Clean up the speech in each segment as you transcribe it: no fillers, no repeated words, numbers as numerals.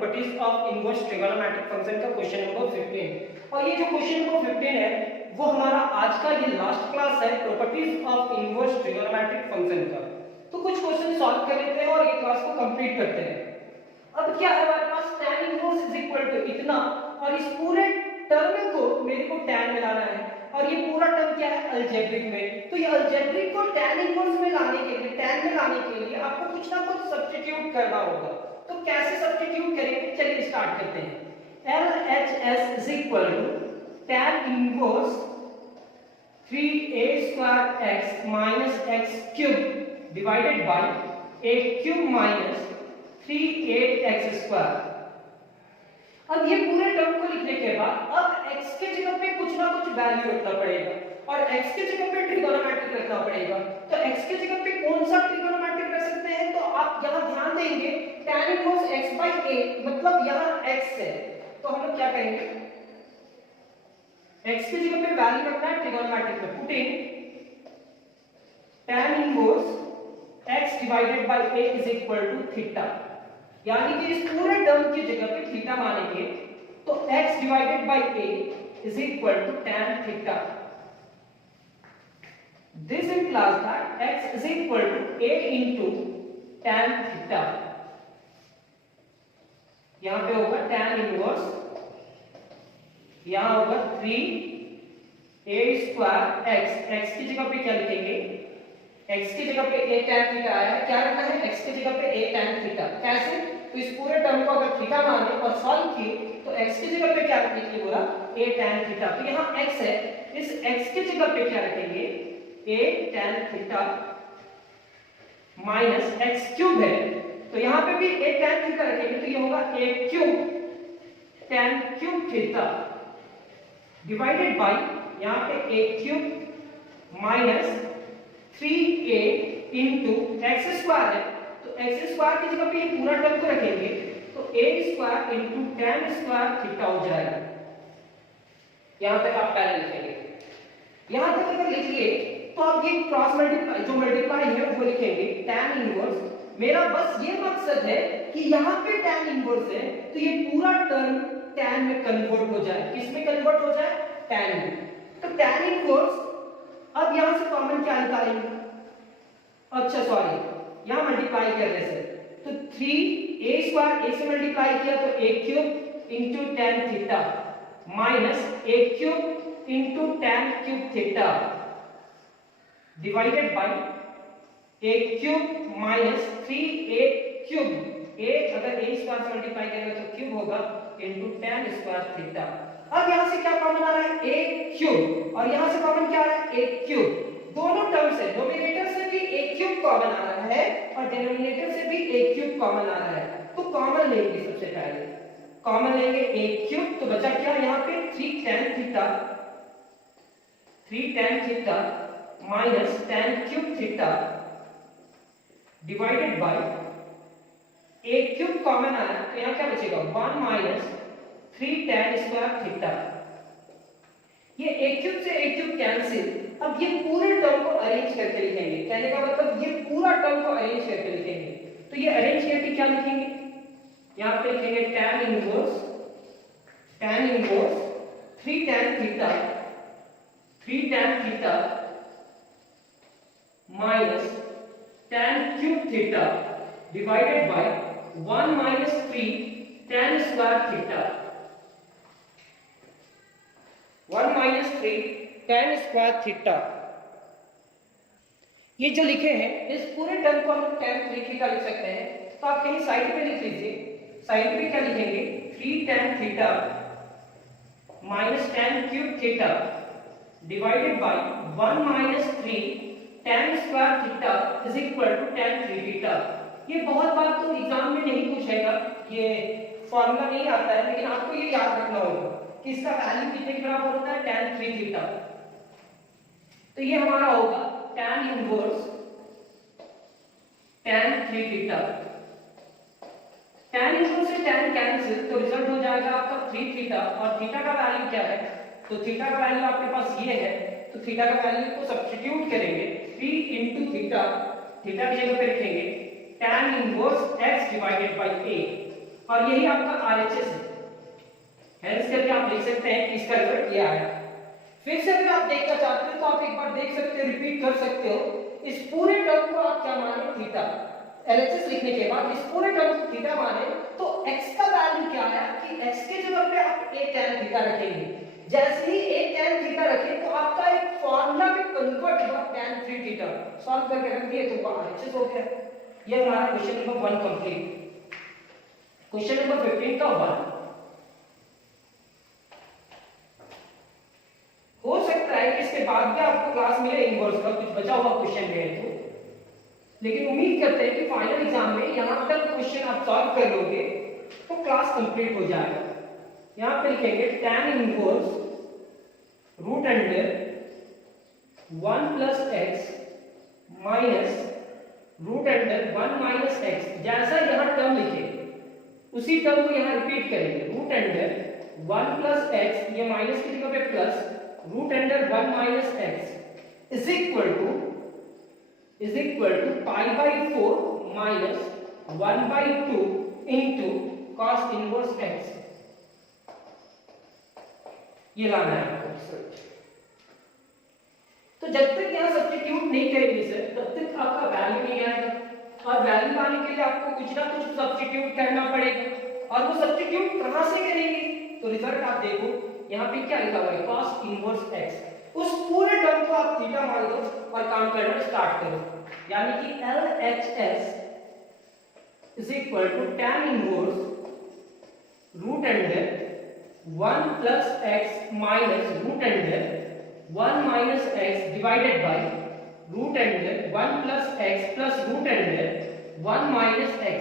Properties of inverse trigonometric function का question number 15। और ये जो क्वेश्चन नंबर 15 है वो हमारा आज का ये लास्ट क्लास है properties of inverse trigonometric function का। तो कुछ क्वेश्चन सॉल्व कर लेते हैं और ये क्लास को कंप्लीट करते हैं। अब क्या है हमारे पास tan inverse is equal to इतना और इस पूरे टर्म को मेरे को tan में लाना है और ये पूरा टर्म क्या है अलजेब्रिक में। तो ये अलजेब्रिक को tan इनवर्स में लाने के लिए tan में लाने के लिए आपको कुछ ना कुछ सब्स्टिट्यूट करना होगा। तो कैसे सब्स्टिट्यूट करेंगे चलिए स्टार्ट करते हैं। LHS is equal to tan inverse 3a square x minus x cube divided by a cube minus 3a x square। अब ये पूरे टर्म को लिखने के बाद अब x के जगह पे कुछ ना कुछ वैल्यू रखना पड़ेगा और x के जगह पे ट्रिगोनोमेट्रिक रखना पड़ेगा। तो x के जगह पे कौन सा ट्रिगोनोमेट्रिक रख सकते हैं? तो आप यहाँ ध्यान देंगे tan inverse x by a मतलब यहाँ x है तो हम लोग क्या करेंगे x के जगह पे वैल्यू रखना है ट्रिगोनोमेट्रिक में। Put in tan inverse x divided by a is equal to theta, यानी कि इस पूरे टर्म की जगह पे थीटा मानेंगे तो x divided by a is equal to tan theta। This implies that x is equal to a into tan theta। यहां पे होगा tan इनवर्स, यहां होगा 3a स्क्वायर x की जगह पे क्या लिखेंगे x की जगह पे a tan थीटा आया है। क्या रखना है x की जगह पे a tan थीटा। कैसे? तो इस पूरे टर्म को अगर थीटा माने और सॉल्व किए तो x की जगह पे क्या रखने के लिए बोला a tan थीटा। तो यहाँ x है, इस x की जगह पे क्या रखेंगे a tan theta minus x cube है तो यहाँ पे भी a tan थीटा रखेंगे तो ये होगा a cube tan cube theta divided bye यहाँ पे a cube minus 3a into x square है तो x स्क्वायर की जगह पे ये पूरा टर्म को रखेंगे तो a square into tan square theta हो जाएगा। यहां तक आप पहले लिखेंगे, यहां तक अगर लिख लिए तो आप ये क्रॉस मल्टीप्लाई जो मल्टीप्लाई है वो लिखेंगे tan इनवर्स। मेरा बस ये मकसद है कि यहां पे tan इनवर्स है तो ये पूरा टर्म tan में कन्वर्ट हो जाए। किस में कन्वर्ट हो जाए? tan में। तो tan इनवर्स अब यहां से कॉमन क्या निकालेंगे? अच्छा सॉरी यहां मल्टीप्लाई करने से तो 3a स्क्वायर a से मल्टीप्लाई किया तो a cube into tan theta minus a cube into tan cube theta divided by a cube minus 3a cube. a अगर a स्क्वायर से मल्टीप्लाई करेंगे तो क्यूब होगा into tan स्क्वायर थीटा। अब यहां से क्या कॉमन आ रहा है? a क्यूब और यहां से कॉमन क्या आ रहा है? a cube. दोनों टर्म से नोमिनेटर से भी a क्यूब कॉमन आ रहा है और डिनोमिनेटर से भी a क्यूब कॉमन आ रहा है। तो कॉमन लेंगे, सबसे पहले कॉमन लेंगे a क्यूब तो बचा क्या यहाँ पे 3 tan theta minus tan cube theta divided by a cube common आया तो यहाँ क्या बचेगा 1 माइनस 3 tan स्क्वायर थीटा। ये a क्यूब से a क्यूब कैंसिल। अब ये पूरे टर्म को अरेंज करके लिखेंगे, कहने का मतलब ये पूरा टर्म को अरेंज करके लिखेंगे। तो ये अरेंज करके क्या लिखेंगे? यहाँ पे लिखेंगे tan inverse 3 tan theta minus tan cube theta divided by 1 minus 3 tan square theta 1 minus 3 tan square theta. ये जो लिखे हैं इस पूरे टर्म को हम tan 3 थीटा लिख सकते हैं। तो आप कहीं साइड पे लिख लीजिए, साइड पे क्या लिखेंगे 3 tan theta minus tan cube theta divided by 1 minus 3 tan square theta is equal to tan 3 theta. ये बहुत बार तो एग्जाम में नहीं पूछेगा, ये फॉर्मूला नहीं आता है, लेकिन आपको ये याद रखना होगा कि इसका वैल्यू कितने के बराबर होता है tan 3 थीटा। तो ये हमारा होगा tan inverse tan 3 theta. tan inverse से tan कैंसिल तो रिजल्ट हो जाएगा आपका 3 थीटा और थीटा का वैल्यू क्या है? तो थीटा का वैल्यू आपके पास ये है तो थीटा का वैल्यू को सब्स्टिट्यूट करेंगे 3 into थीटा, थीटा की जगह पे रखेंगे tan inverse x divided by a और यही आपका आरएचएस है। हेंस करके आप लिख सकते हैं कि इसका रिजल्ट ये आया। फिर से अगर आप देखना चाहते हो तो आप एक बार देख सकते हो, रिपीट कर सकते हो। इस पूरे टर्म को आप क्या माने, थीटा। एलएचएस लिखने के बाद इस पूरे टर्म को थीटा माने तो x का वैल्यू क्या आया कि x के जगह पे आप a tan थीटा रखेंगे। जैसे ही a tan थीटा रखें तो आपका एक फार्मूला में कन्वर्ट हुआ tan 3 थीटा, सॉल्व करके रख दिए तो आरएचएस हो गया। ये हमारा question number 1 complete. Question number 15 का 1। हो सकता है कि इसके बाद भी आपको क्लास मिले इनवर्स का, कुछ बचा हुआ क्वेश्चन है तो, लेकिन उम्मीद करते हैं कि फाइनल एग्जाम में यहां तक क्वेश्चन आप सॉल्व कर लोगे तो क्लास कंप्लीट हो जाएगा। यहां पे लिखेंगे tan inverse root under 1 plus x minus root under 1 minus x। जैसा यहां टर्म लिखे उसी टर्म को यहां रिपीट करेंगे। रूट अंडर 1 प्लस x, ये माइनस की जगह पे plus, root under 1 minus x is equal to pi by 4 minus 1 by 2 into cos inverse x। ये लाना है आपको। तो जब तक यहां सब्स्टिट्यूट नहीं करेंगे सर तब तक आपका वैल्यू नहीं आएगा, और वैल्यू पाने के लिए आपको कुछ ना कुछ सब्स्टिट्यूट करना पड़ेगा। और वो सब्स्टिट्यूट कहां से करेंगे तो रिजल्ट आप देखो यहां पे क्या लिखा हुआ है, cos इनवर्स x। उस पूरे टर्म को आप थीटा मान दो और काम करना स्टार्ट करो। यानी कि LHS is equal to tan inverse root under 1 plus x minus root under 1 minus x divided by root under 1 plus x plus root under 1 minus x।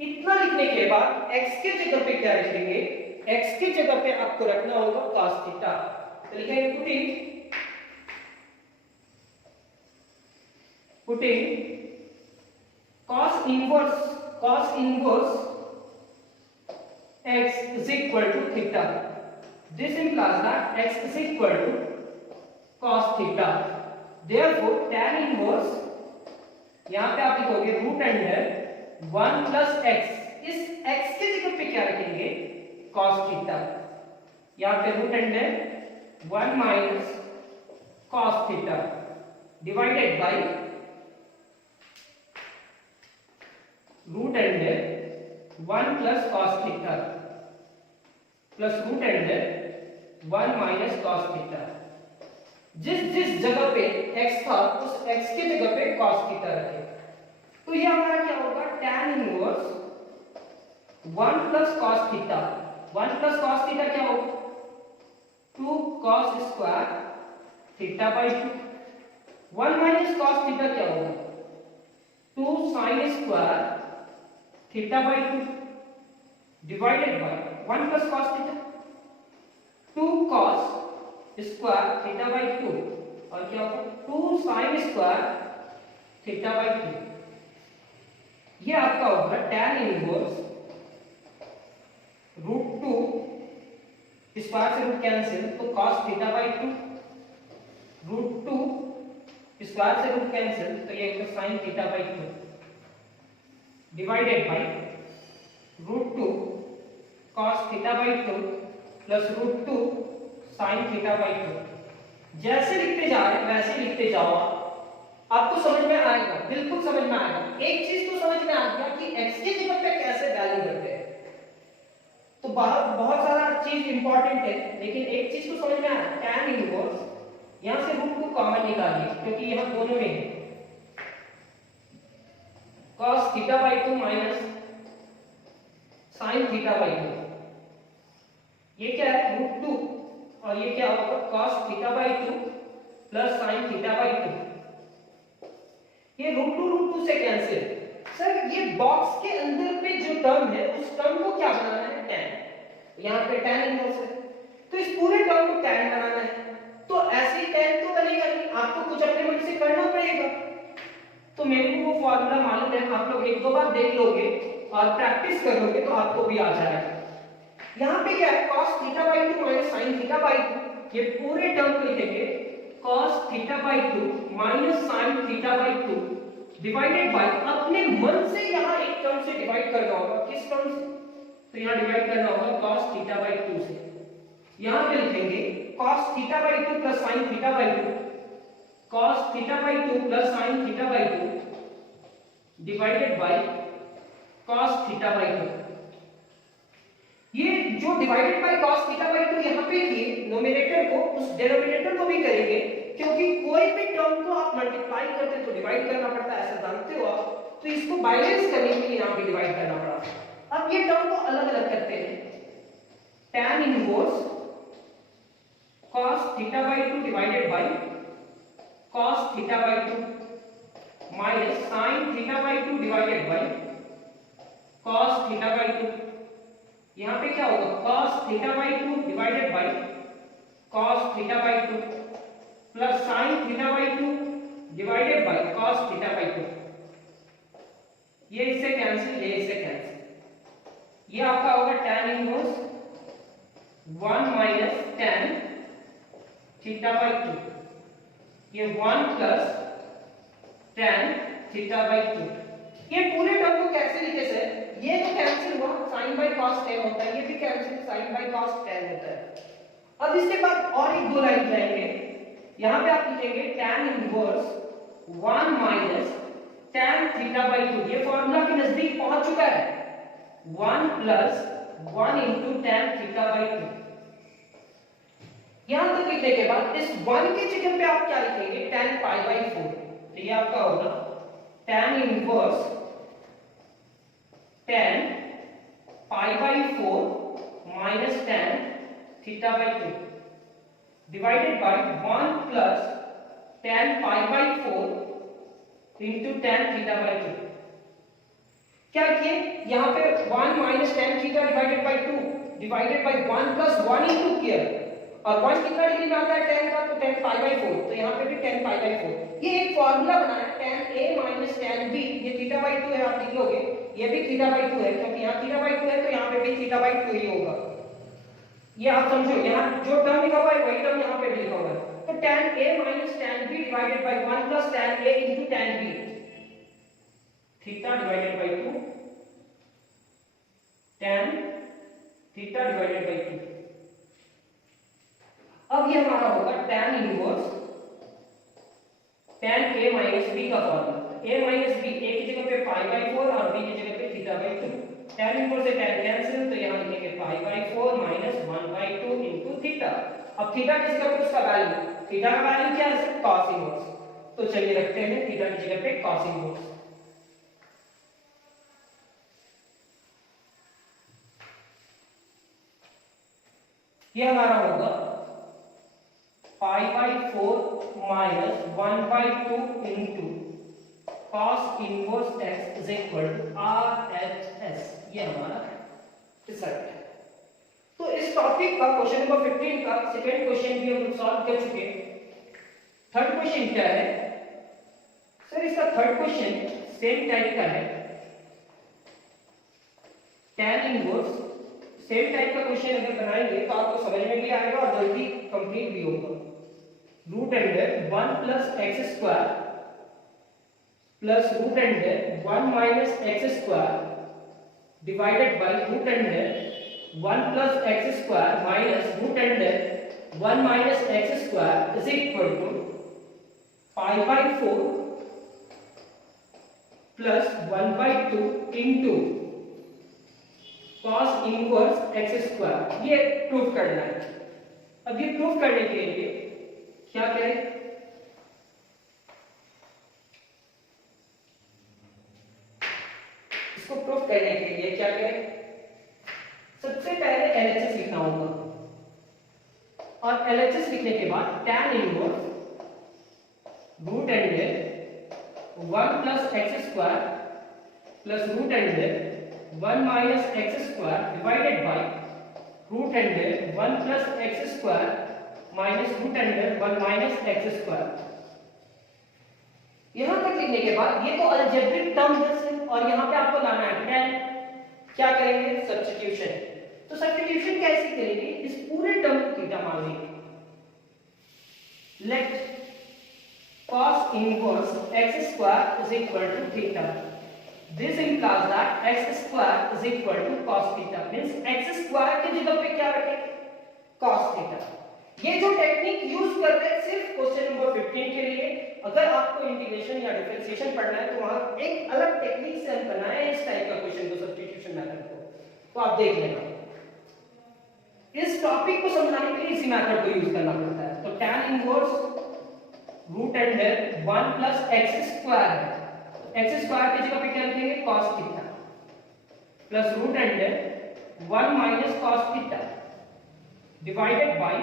इतना लिखने के बाद x के जगह पे क्या लिखेंगे, x की जगह पे आपको रखना होगा cos थीटा। तो लिखेंगे putting cos inverse x is equal to theta. This implies that x is equal to cos theta. Therefore tan inverse यहां पे आप लिखोगे रूट अंडर 1 प्लस x। इस x के जगह पे क्या रखेंगे, cos थीटा। यहां पे root under 1 minus cos theta divided by root under 1 plus cos theta plus root under 1 minus cos theta. जिस जगह पे x था उस x के जगह पे cos थीटा रखे। तो ये हमारा क्या होगा, tan inverse 1 plus cos theta. 1 plus cos theta क्या होगा, 2 cos square theta by 2। 1 minus cos theta क्या होगा, 2 sin square theta by 2 divided by 1 plus cos theta 2 cos square theta by 2 और क्या होगा 2 sin स्क्वायर थीटा बाई 2। ये आपका होगा tan इनवर्स रूट 2 स्क्वायर से रूट कैंसिल तो cos theta by 2 root 2 square से रूट कैंसिल तो ये होगा sin theta by 2 divided by root 2 cos theta by 2 plus root 2 sin theta by 2। जैसे लिखते जा रहे हैं वैसे लिखते जाओ, आपको समझ में आएगा, बिल्कुल समझ में आएगा। एक चीज तो समझ में आ गया कि x की जगह पे कैसे वैल्यू करते हैं। तो बहुत सारा चीज इंपॉर्टेंट है, लेकिन एक चीज तो समझ में आया, tan इनवर्स यहां से रूट 2 कॉमन निकालिए क्योंकि यहां दोनों में है cos theta by 2 minus sin theta by 2। ये क्या है रूट 2 और ये क्या होगा cos theta by 2 plus sin theta by 2। ये रूट 2 से कैंसिल। सर ये बॉक्स के अंदर पे जो टर्म है उस टर्म को क्या बनाना है, tan। यहाँ पे tan इनवर्स है तो इस पूरे टर्म को tan बनाना है। तो ऐसे ही tan तो बनेगा नहीं, आपको कुछ अपने मन से करना पड़ेगा। तो मेरे को वो फॉर्मूला मालूम है, आप लोग एक दो बार देख लोगे और प्रैक्टिस करोगे तो आपको भी आ जाएगा। यहाँ पे क्या है cos theta by 2 minus sin theta by 2। ये पूरे टर्म को लिखेंगे cos theta by 2 minus sin theta by 2 divided bye, अपने मन से यहाँ एक टर्म से डिवाइड करना होगा। किस टर्म से, तो यहाँ डिवाइड करना होगा cos थीटा बाई 2 से। यहाँ पे लिखेंगे cos theta by 2 plus sin theta by 2, cos theta by 2 plus sin theta by 2 divided by cos theta by 2। ये जो divided by cos theta by 2 यहाँ पे किए, नोमिनेटर को उस डिनोमिनेटर को भी करेंगे, क्योंकि कोई भी टर्म को आप मल्टीप्लाई करते हैं तो डिवाइड करना पड़ता है, ऐसा जानते हो आप। तो इसको बैलेंस करने के लिए यहाँ पे डिवाइड करना पड़ा। अब ये टर्म को अलग अलग करते हैं। tan inverse cos theta by 2 divided by cos theta by 2 minus sin theta by 2 divided by cos theta by 2। यहाँ पे क्या होगा cos theta by 2 divided by cos theta by 2 plus sin theta by 2 divided by cos theta by 2। ये इससे cancel, ये इससे cancel. ये आपका होगा tan inverse 1 minus tan theta by 2, ये 1 प्लस tan थीटा बाई 2। ये पूरे टर्म को कैसे लिखे सर? ये तो कैंसिल हुआ, sin बाई cos tan होता है, ये भी cancel, sin by cos tan होता है। अब इसके बाद और एक दो लाइन जाएंगे, यहाँ पे आप लिखेंगे tan inverse 1 minus tan theta by 2। ये फॉर्मूला के नजदीक पहुंच चुका है, 1 plus 1 into tan theta by 2। यहां तक लिखने के बाद इस 1 के जगह पे आप क्या लिखेंगे tan पाई बाई 4। तो ये आपका होगा tan inverse tan pi by 4 minus tan theta by 2 divided by 1 plus tan pi by 4 into tan theta by 2। क्या किए यहाँ पे 1 minus tan theta divided by 2 divided by 1 plus 1 into किया, और 1 कितना डिग्री में आता है tan का, तो tan पाई बाई 4, तो यहाँ पे भी tan पाई बाई 4। ये एक फार्मूला बनाया tan a minus tan b, ये थीटा बाई 2 है, आप लिख लोगे ये भी थीटा बाई 2 है, क्योंकि यहाँ थीटा बाई 2 है तो यहाँ पे भी थीटा बाई 2 ही होगा। ये आप समझो, यहाँ जो टर्म लिखा हुआ है वही टर्म यहाँ पे भी लिखा हुआ है। तो tan a minus tan b divided by 1 plus tan a into tan b, theta divided bye 2 tan theta divided bye 2। अब ये हमारा होगा tan inverse tan a minus b का formula. a minus b, a की जगह पे पाई by 4 और b की जगह पे थीटा बाई 2। tan इनवर्स से tan कैंसिल, तो यहां लिखेंगे पाई by 4 minus 1 by 2 into theta. अब थीटा की जगह पे उसका वैल्यू, थीटा का वैल्यू क्या है सर? cos inverse. तो चलिए रखते हैं थीटा की जगह पे cos इनवर्स। ये हमारा होगा pi by 4 minus 1 by 2 into cos inverse x is equal to RHS। ये हमारा रिजल्ट है। तो इस टॉपिक का क्वेश्चन नंबर 15 का सेकंड क्वेश्चन भी हम सॉल्व कर चुके हैं। थर्ड क्वेश्चन क्या है सर? इसका थर्ड क्वेश्चन सेम टाइप का है, tan इनवर्स। सेम टाइप का क्वेश्चन अगर बनाएंगे तो आपको समझ में भी आएगा और जल्दी कंप्लीट भी होगा। Root under 1 plus x square plus root under 1 minus x square divided by root under 1 plus x square minus root under 1 minus x square is equal to pi by 4 plus 1 by 2 into cos inverse x square. ये proof करना है। अब ये proof करने के लिए क्या करें? इसको प्रूफ करने के लिए क्या करें? सबसे पहले LHS लिखना होगा, और LHS लिखने के बाद tan inverse root under 1 plus x square plus root under 1 minus x square divided by root under 1 plus x square minus root under 1 minus x square. यहां तक लिखने के बाद ये तो अलजेब्रिक टर्म है और यहां पे आपको लाना है tan। क्या करेंगे? सब्स्टिट्यूशन। तो सब्स्टिट्यूशन कैसे करेंगे? इस पूरे टर्म को थीटा मान लेंगे। Let cos inverse x square is equal to theta. This implies that x square is equal to cos theta, means x square की जगह पे क्या रखें, cos theta। ये जो टेक्निक यूज कर रहे हैं सिर्फ क्वेश्चन नंबर 15 के लिए। अगर आपको इंटीग्रेशन या डिफरेंशिएशन पढ़ना है तो वहां एक अलग टेक्निक से हम बनाए हैं इस टाइप का क्वेश्चन को, सब्स्टिट्यूशन मेथड को, तो आप देख लेना। इस टॉपिक को समझाने के लिए इसी मेथड को यूज करना पड़ता है। तो tan inverse root under 1 plus x square है, एक्स स्क्वायर की जगह पे क्या लिखेंगे, cos theta, plus root under 1 minus cos theta divided by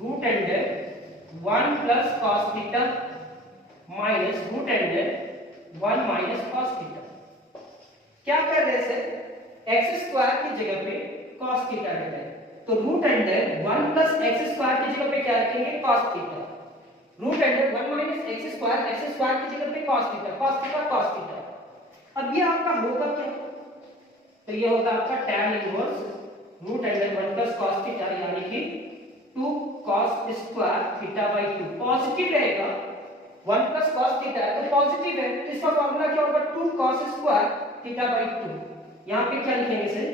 root under 1 plus cos theta minus root under 1 minus cos theta. क्या कर रहे हैं, एक्स स्क्वायर की जगह पे cos थीटा रख रहे हैं, तो root under 1 plus x square की जगह पे क्या रखेंगे, cos theta, root under 1 minus x square की जगह पे cos थीटा। अब ये आपका होगा क्या, तो ये होगा आपका tan inverse root under 1 plus cos theta, यानी कि 2 cos square theta by 2। Positive रहेगा, 1 प्लस cos थीटा है तो पॉजिटिव है, तो इसका फार्मूला क्या होगा, 2 cos स्क्वायर थीटा बाय 2। यहां पे क्या लिखेंगे इसे,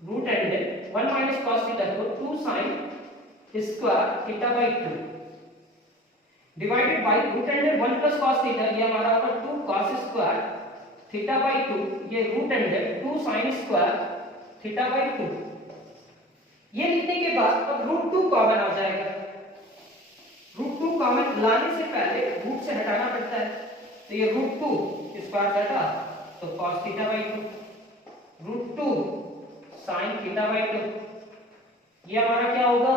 root under 1 minus cos theta को 2 sin square theta by 2 divided by root under 1 plus cos theta, ये हमारा होगा 2 cos स्क्वायर थीटा बाय 2, ये root under 2 sin square theta by 2। ये लिखने के बाद अब रूट 2 कॉमन आ जाएगा, रूट 2 कॉमन लाने से पहले रूट से हटाना पड़ता है, तो ये रूट 2 स्क्वायर हटा तो cos theta by 2, root 2 sin theta by 2, ये हमारा क्या होगा,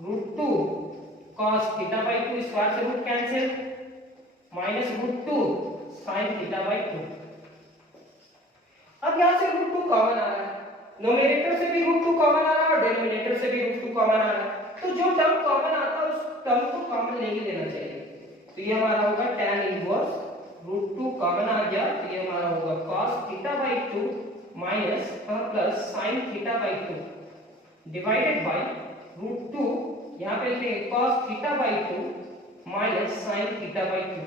root 2 cos theta by 2, square से root cancel, minus root 2 sin theta by 2। अब यहां से रूट 2 कॉमन आ रहा है, न्यूमरेटर से भी रूट 2 कॉमन आ रहा है और डिनोमिनेटर से भी रूट 2 कॉमन आ रहा है, तो जो टर्म कॉमन आता है उस टर्म को कॉमन नहीं लेना चाहिए। तो ये हमारा होगा tan इनवर्स रूट 2 कॉमन आ गया, तो ये हमारा होगा cos theta by 2 minus plus sin theta by 2 divided by root 2, यहां पे लिखेंगे cos theta by 2 minus sin theta by 2।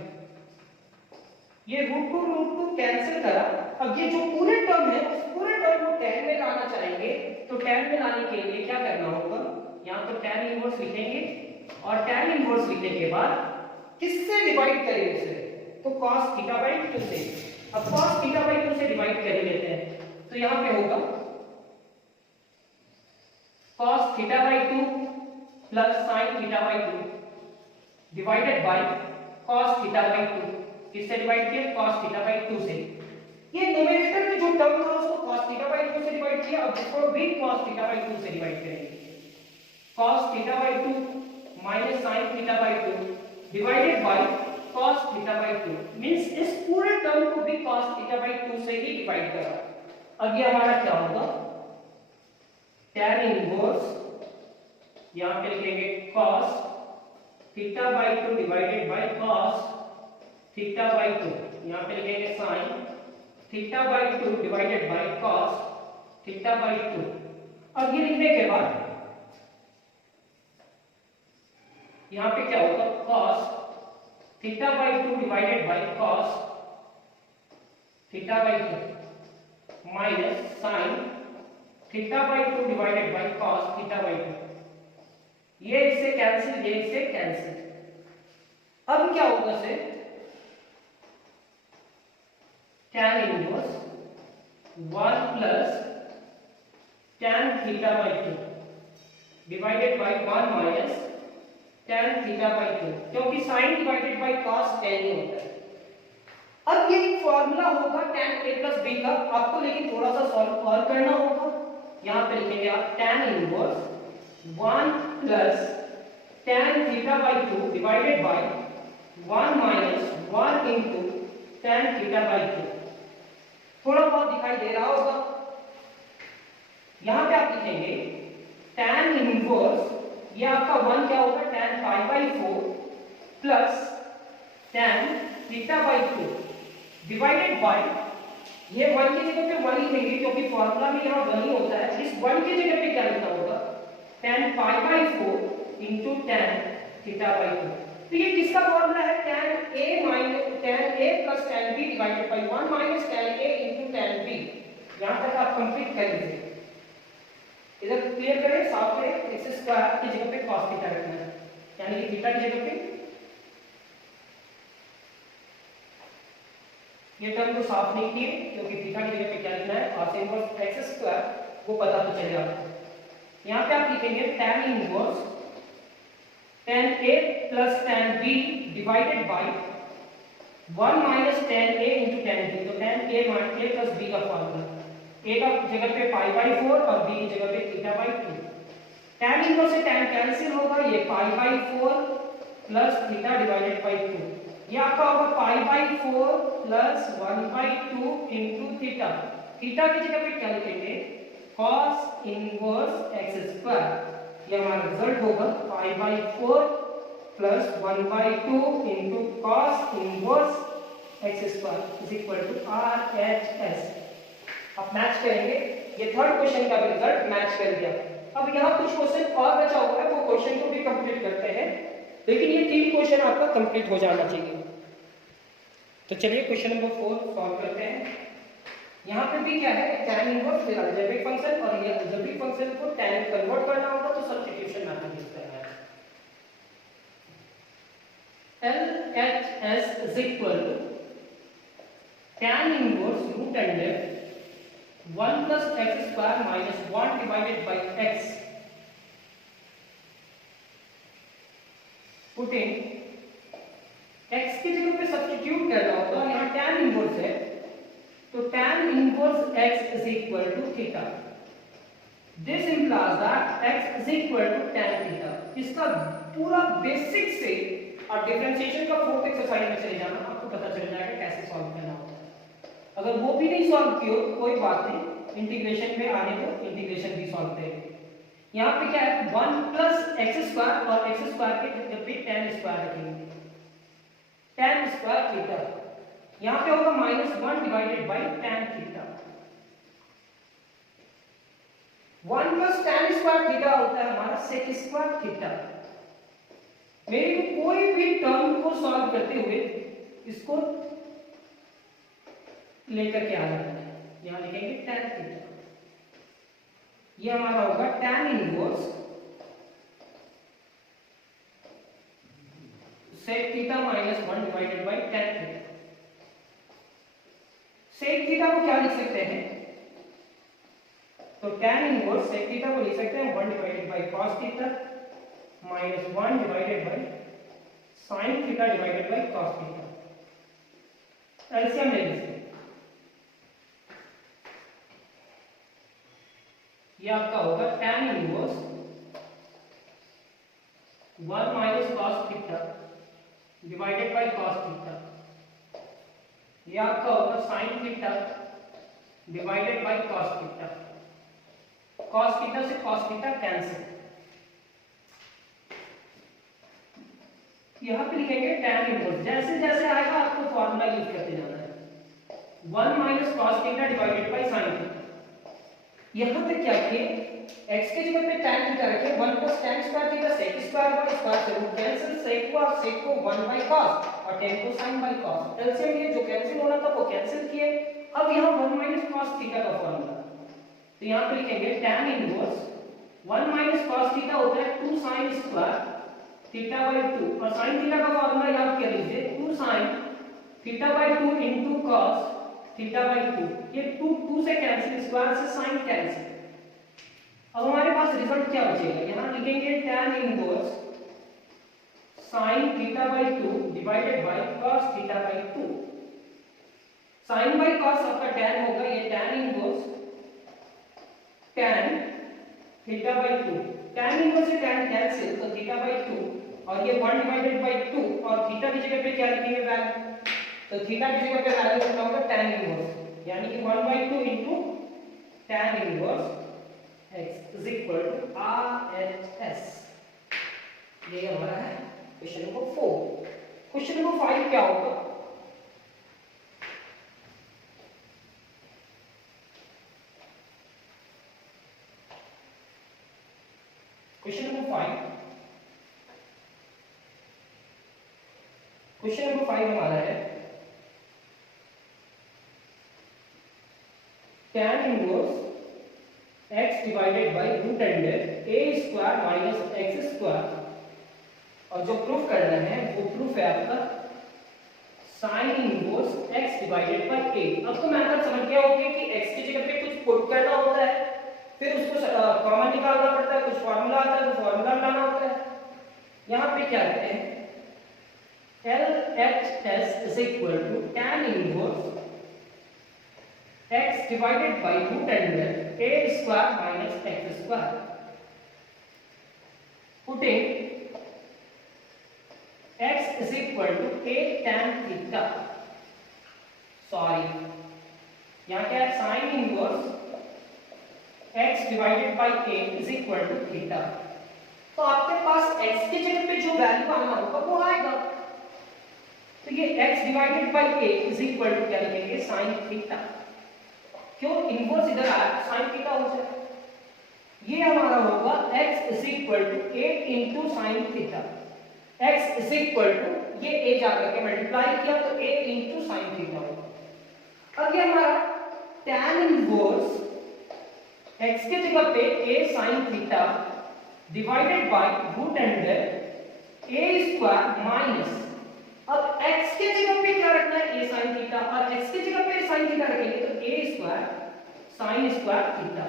ये रूट 2 कैंसिल करा, अब ये जो पूरे टर्म है उस पूरे टर्म को tan में लाना चाहेंगे, तो tan में लाने के लिए क्या करना होगा, यहां तो tan इनवर्स लिखेंगे और tan इनवर्स लिखने के बाद किससे डिवाइड करेंगे उसे, तो cos थीटा बाय 2 से। अब cos थीटा बाय 2 से डिवाइड कर लेते हैं, तो यहां पे होगा cos theta by 2 plus sin theta by 2 divided by cos theta by 2, किससे डिवाइड किया, cos थीटा बाय 2 से। ये न्यूमरेटर में जो टर्म था उसको cos थीटा बाय 2 से डिवाइड किया, अब इसको भी cos थीटा बाय 2 से डिवाइड करेंगे, cos theta by 2 minus sin theta by 2 divided by cos theta by 2, means इस पूरे टर्म को भी cos थीटा बाय 2 से ही डिवाइड करा। अब ये हमारा क्या होगा, tan इनवर्स, यहां पे लिखेंगे cos theta by 2 divided by cos theta by 2, यहां पे लिखेंगे sin theta by 2 divided by cos theta by 2। अब ये लिखने के बाद यहां पे क्या होगा, cos theta by 2 divided by cos theta by 2 minus sin theta by 2 divided by cos theta by 2। ये इससे कैंसिल, ये इससे कैंसिल। अब क्या होगा से tan inverse 1 plus tan theta by 2 divided by 1 minus tan theta by 2, क्योंकि sin divided by cos tan ही होता है। अब ये एक फार्मूला होगा tan a प्लस b का, आपको लेकिन थोड़ा सा सॉल्व और करना होगा। यहां पे लिखेंगे आप tan inverse 1 plus tan theta by 2 divided by 1 minus 1 into tan theta by 2। थोड़ा बहुत दिखाई दे रहा होगा, यहां पे आप लिखेंगे tan इनवर्स, ये आपका 1 क्या होगा, tan pi by 4 plus tan theta by 2 divided bye, ये 1 की जगह पे 1 लिखेंगे क्योंकि फार्मूला में यहां 1 ही होता है, इस 1 की जगह पे क्या लिखना होगा, tan pi by 4 into tan theta by 2। तो ये किसका फॉर्मूला है, tan a plus tan b divided by 1 minus tan a into tan b। यहां तक आप कंप्लीट कर लीजिए, इधर क्लियर करें, साफ करें। x स्क्वायर की जगह पे cos थीटा रखना है, यानी कि थीटा की जगह पे ये टर्म को साफ नहीं किए, क्योंकि थीटा की जगह पे क्या लिखना है, cos इनवर्स x स्क्वायर, वो पता तो चलेगा आपको। यहां पे आप लिखेंगे tan inverse tan a plus tan b divided by 1 minus tan a into tan b। तो tan a plus b का फॉर्मूला, a का जगह पे पाई बाई 4 और b की जगह पे थीटा बाई 2। tan इनवर्स से tan कैंसिल होगा, ये पाई by 4 plus theta divided by 2। ये आपका होगा pi by 4 plus 1 by 2 into theta. Theta की जगह पे क्या लिखेंगे, cos इनवर्स x स्क्वायर। ये हमारा रिजल्ट होगा pi by 4 plus 1 by 2 into cos inverse x square is equal to RHS। अब मैच करेंगे, ये थर्ड क्वेश्चन का रिजल्ट मैच कर दिया। अब यहाँ कुछ क्वेश्चन और बचा हुआ है, वो क्वेश्चन को भी कंप्लीट करते हैं, लेकिन ये 3 क्वेश्चन आपका कंप्लीट हो जाना चाहिए। तो चलिए क्वेश्चन नंबर 4 सॉल्व करते हैं। यहाँ पे भी क्या है, tan इनवर्स अलजेब्रिक फंक्शन, और ये अलजेब्रिक फंक्शन को tan में कन्वर्ट करना होगा, तो सब्स्टिट्यूशन मेथड यूज करना है। LHS is equal to tan inverse root under 1 plus x square minus 1 divided by x, putting x की जगह पे सब्स्टिट्यूट करना होगा, यहाँ tan इनवर्स है, तो tan inverse x is equal to theta. This implies that x is equal to tan theta. इसका पूरा बेसिक से और डिफरेंशिएशन का फोर्थ एक्सरसाइज में चले जाना, आपको पता चल जाएगा कैसे सॉल्व करना होता है। अगर वो भी नहीं सॉल्व किया तो कोई बात नहीं, इंटीग्रेशन में आने दो, इंटीग्रेशन भी सॉल्व करेंगे। यहाँ पे क्या है, 1 प्लस x स्क्वायर और x स्क्वायर के जगह पे tan स्क्वायर रखेंगे, tan स्क्वायर थीटा। यहां पे होगा -1 divided by tan theta. 1 plus tan square theta होता है हमारा sec स्क्वायर थीटा। मेरे को कोई भी टर्म को सॉल्व करते हुए इसको लेकर के आ जाना है, यहां लिखेंगे tan थीटा। ये हमारा होगा tan inverse sec theta -1 divided by tan theta. sec theta को क्या लिख सकते हैं, तो tan इनवर्स sec थीटा को लिख सकते हैं 1 divided by cos theta minus 1 divided bye sin theta divided by cos theta. LCM ले लीजिए, ये आपका होगा tan inverse 1 minus cos theta divided by cos theta. ये आपका होगा sin theta divided by cos theta. cos theta से cos theta cancel, यहां पे लिखेंगे tan इनवर्स। जैसे जैसे आएगा आपको फॉर्मूला यूज करते जाना है, 1 minus cos theta divided bye sin theta. यहां पे क्या किए, x के जगह पे tan थीटा रखे, 1 plus tan square theta sec square by square से रूट कैंसिल, sec को और sec को 1 बाय cos और tan को sin बाय cos। एलसीएम ये जो कैंसिल होना था वो कैंसिल किए। अब यहां 1 माइनस cos थीटा का फॉर्मूला, तो यहां पे लिखेंगे tan inverse 1 minus cos theta होता है 2 sin स्क्वायर थीटा बाय 2, और sin थीटा का फॉर्मूला याद कर लीजिए 2 sin theta by 2 into cos theta by 2। ये 2 से कैंसिल, स्क्वायर से sin कैंसिल। अब हमारे पास रिजल्ट क्या बचेगा, यहां लिखेंगे tan inverse sin theta by 2 divided by cos theta by 2। sin by cos आपका tan होगा, ये tan inverse tan theta by 2, tan inverse से tan कैंसिल, तो थीटा बाय 2, और ये 1 डिवाइडेड बाय 2, और थीटा की जगह पे क्या लिखेंगे वैल्यू, तो थीटा की जगह पे वैल्यू कितना होगा tan इनवर्स, यानी कि 1/2 into tan inverse x is equal to RHS। ये हमारा है क्वेश्चन नंबर 4। क्वेश्चन नंबर 5 क्या होगा, क्वेश्चन नंबर 5 क्वेश्चन नंबर 5 हमारा है tan inverse x divided by root under a square minus x square, और जो प्रूफ करना है वो प्रूफ है आपका sin inverse x divided by a। अब तो मेथड समझ गया होगा कि x की जगह पे कुछ पुट करना होता है, फिर उसको कॉमन निकालना पड़ता है, कुछ फार्मूला आता है तो फार्मूला लाना होता है। यहाँ पे क्या रहते हैं LHS is equal to tan inverse x divided by root under a square minus x square. Putting x is equal to a tan theta. Sorry, यहाँ क्या है sin inverse x divided by a is equal to theta. तो आपके पास x की जगह पे जो value आना होगा वो आएगा। तो ये x divided by a is equal to क्या लिखेंगे sin थीटा। क्यों इनवर्स इधर आया sin थीटा हो जाए, ये हमारा होगा x is equal to a into sin theta. x is equal to ये a जाकर के मल्टीप्लाई किया तो a इनटू sin थीटा होगा। अब ये हमारा tan इनवर्स x के जगह पे a sin theta divided by root under a square minus, अब x के जगह पे क्या रखना है a sin थीटा, और x की जगह पे sin थीटा रखेंगे तो a square sin square theta.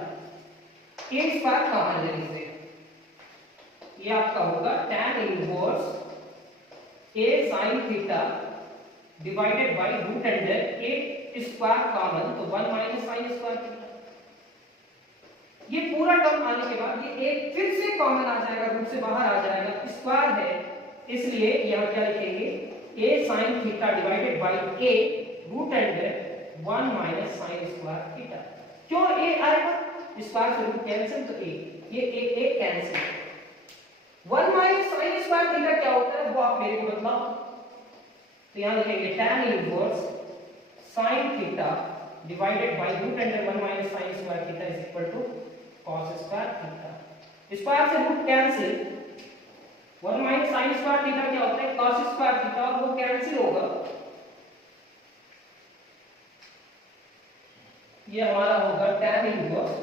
a square कहां है इसे, ये आपका होगा tan inverse a sin theta divided by root under a square common तो 1 माइनस sin स्क्वायर थीटा। ये पूरा टर्म आने के बाद ये एक फिर से कॉमन आ जाएगा, रूट से बाहर आ जाएगा, स्क्वायर है इसलिए यहाँ क्या लिखेंगे a sin theta divided by a root under 1 minus sin square theta. क्यों a आएगा, स्क्वायर से रूट कैंसिल तो a, ये a cancel. 1 minus sin square theta क्या होता है वो आप मेरे को बताओ। तो यहाँ लिखेंगे tan inverse sin theta divided by root under 1 minus sin square theta is equal to cos square theta. Square से root cancel, 1 minus sin square theta क्या होता है cos स्क्वायर थीटा, और वो कैंसिल होगा। ये हमारा होगा tan inverse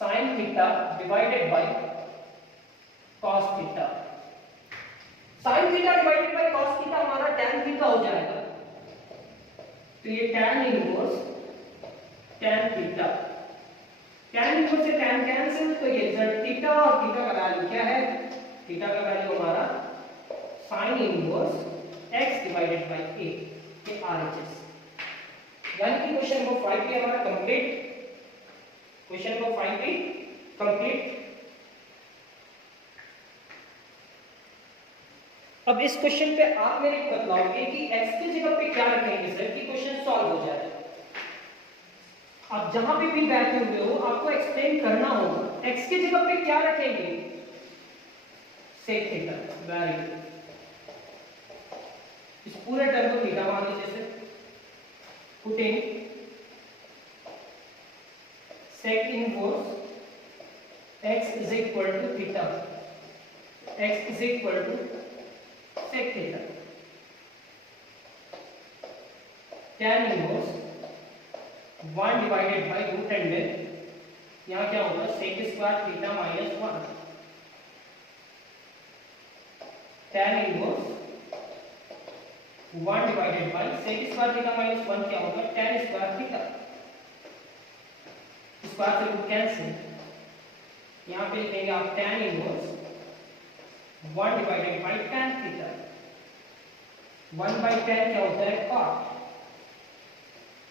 sin theta divided by cos theta. sin theta divided by cos theta हमारा tan थीटा हो जाएगा, तो ये tan inverse tan theta, tan inverse से tan कैंसिल तो ये z थीटा, और थीटा का वैल्यू क्या है, थीटा का वैल्यू हमारा sin inverse x divided by a, ये RHS। यानी कि क्वेश्चन नंबर 5 पे हमारा कंप्लीट, क्वेश्चन नंबर 5 पे कंप्लीट। अब इस क्वेश्चन पे आप मेरे को बतलाओगे कि x की जगह पे क्या रखेंगे सर कि क्वेश्चन सॉल्व हो जाए। आप जहां पे भी बैठे हुए हो आपको एक्सप्लेन करना होगा x की जगह पे क्या रखेंगे, सेक थीटा। वेरी गुड, इस पूरे टर्म को थीटा मान लीजिए जैसे putting sec inverse x is equal to theta, x is equal to sec theta. tan inverse 1 divided by root under, यहाँ क्या होगा sec square theta minus 1, tan inverse 1 divided by sec square theta minus 1 क्या होगा tan square theta, square से root cancel, यहाँ पे लिखेंगे आप tan inverse 1 divided by tan theta. 1 by tan क्या होता है cot,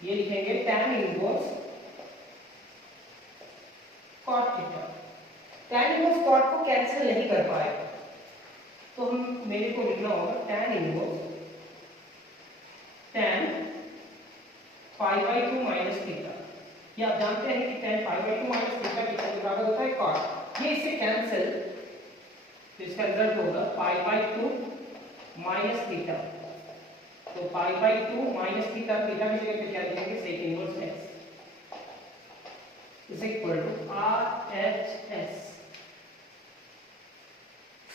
ये लिखेंगे tan inverse cot theta. tan inverse cot को कैंसिल नहीं कर पाएगा तो हम मेरे को लिखना होगा tan inverse tan pi by 2 minus theta. ये आप जानते हैं कि tan pi by 2 minus theta किसके बराबर होता है cot। ये इससे कैंसिल तो इसका रिजल्ट होगा पाई बाय 2 माइनस थीटा। तो pi by 2 minus theta, theta की जगह पे क्या लिखेंगे sec inverse x is equal to RHS।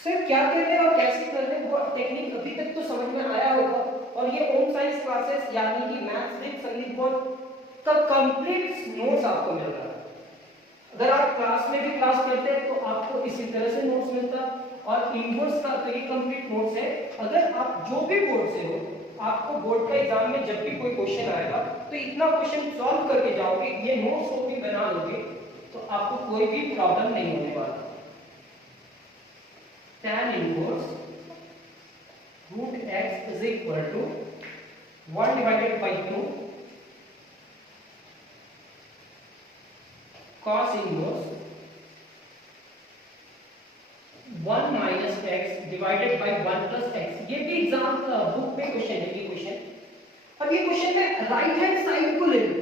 Sir क्या कर रहे हैं और कैसे कर रहे हैं वो टेक्निक अभी तक तो समझ में आया होगा। और ये होम साइंस क्लासेस यानी कि मैथ्स विद संगीत बोर्ड का कंप्लीट नोट्स आपको मिल रहा है। अगर आप क्लास में भी क्लास करते हैं तो आपको इसी तरह से नोट्स मिलता। और इनवर्स का तो ये कंप्लीट नोट्स है। अगर आप जो भी बोर्ड से हो, आपको बोर्ड का एग्जाम में जब भी कोई क्वेश्चन आएगा तो इतना क्वेश्चन सॉल्व करके जाओगे, ये नोट्स कॉपी बना लोगे, तो आपको कोई भी प्रॉब्लम नहीं होने वाला। tan inverse root x is equal to 1 divided by 2 cos inverse 1 minus x divided by 1 plus x। ये भी एग्जाम बुक में क्वेश्चन है ये क्वेश्चन। अब ये क्वेश्चन में राइट हैंड साइड को ले लो,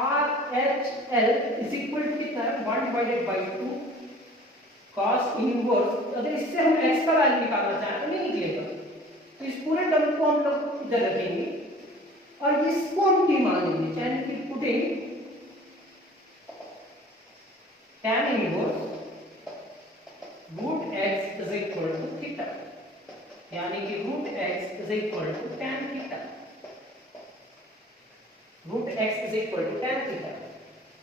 R H L is equal to कितना है 1 डिवाइडेड बाय 2 cos इनवर्स। अगर इससे हम x का वैल्यू निकालना चाहें तो नहीं निकलेगा, तो इस पूरे टर्म को हम लोग इधर रखेंगे और इसको हम t मान लेंगे, यानी कि putting tan inverse root x is equal to theta, यानी कि root x is equal to tan theta, root x is equal to tan theta.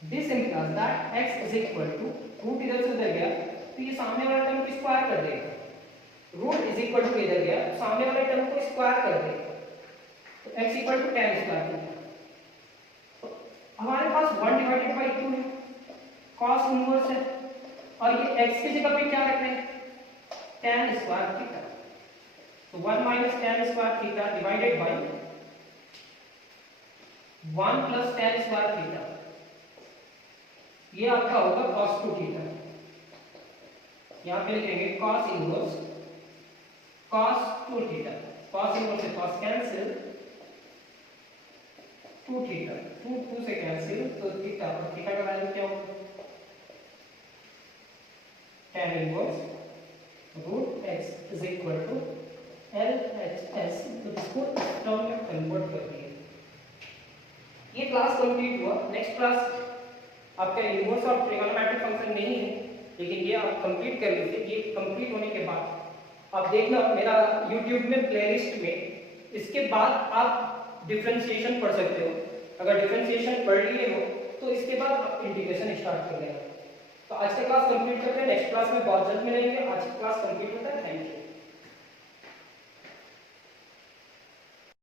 This implies that x is equal to root इधर से उधर गया तो ये सामने वाला टर्म को स्क्वायर कर देगा, रूट इज इक्वल टू इधर गया सामने वाले टर्म को स्क्वायर कर देगा, तो x equal to tan square theta. हमारे पास 1 डिवाइडेड बाय 2 है, cos इनवर्स है, और ये x की जगह पे क्या रख रहे हैं tan स्क्वायर थीटा, तो 1 minus tan square theta divided by 1 plus tan square theta, ये आपका होगा cos 2 थीटा। यहाँ पे लिखेंगे cos inverse cos 2 theta, cos inverse से cos कैंसिल, 2 थीटा 2 से कैंसिल, तो थीटा और थीटा का वैल्यू क्या होगा tan inverse root x is equal to LHS। तो इसको टर्म में कन्वर्ट कर दिए। ये क्लास कंप्लीट हुआ। नेक्स्ट क्लास आपका इनवर्स और ट्रिगोनोमेट्रिक फंक्शन नहीं है, लेकिन ये आप कंप्लीट कर लीजिए। ये कंप्लीट होने के बाद आप देखना मेरा YouTube में प्लेलिस्ट में, इसके बाद आप डिफरेंशिएशन पढ़ सकते हो। अगर डिफरेंशिएशन पढ़ लिए हो तो इसके बाद आप इंटीग्रेशन स्टार्ट कर लेना। तो आज का क्लास कंप्लीट करते हैं, नेक्स्ट क्लास में बहुत जल्द मिलेंगे। आज की क्लास कंप्लीट होता है। Thank you.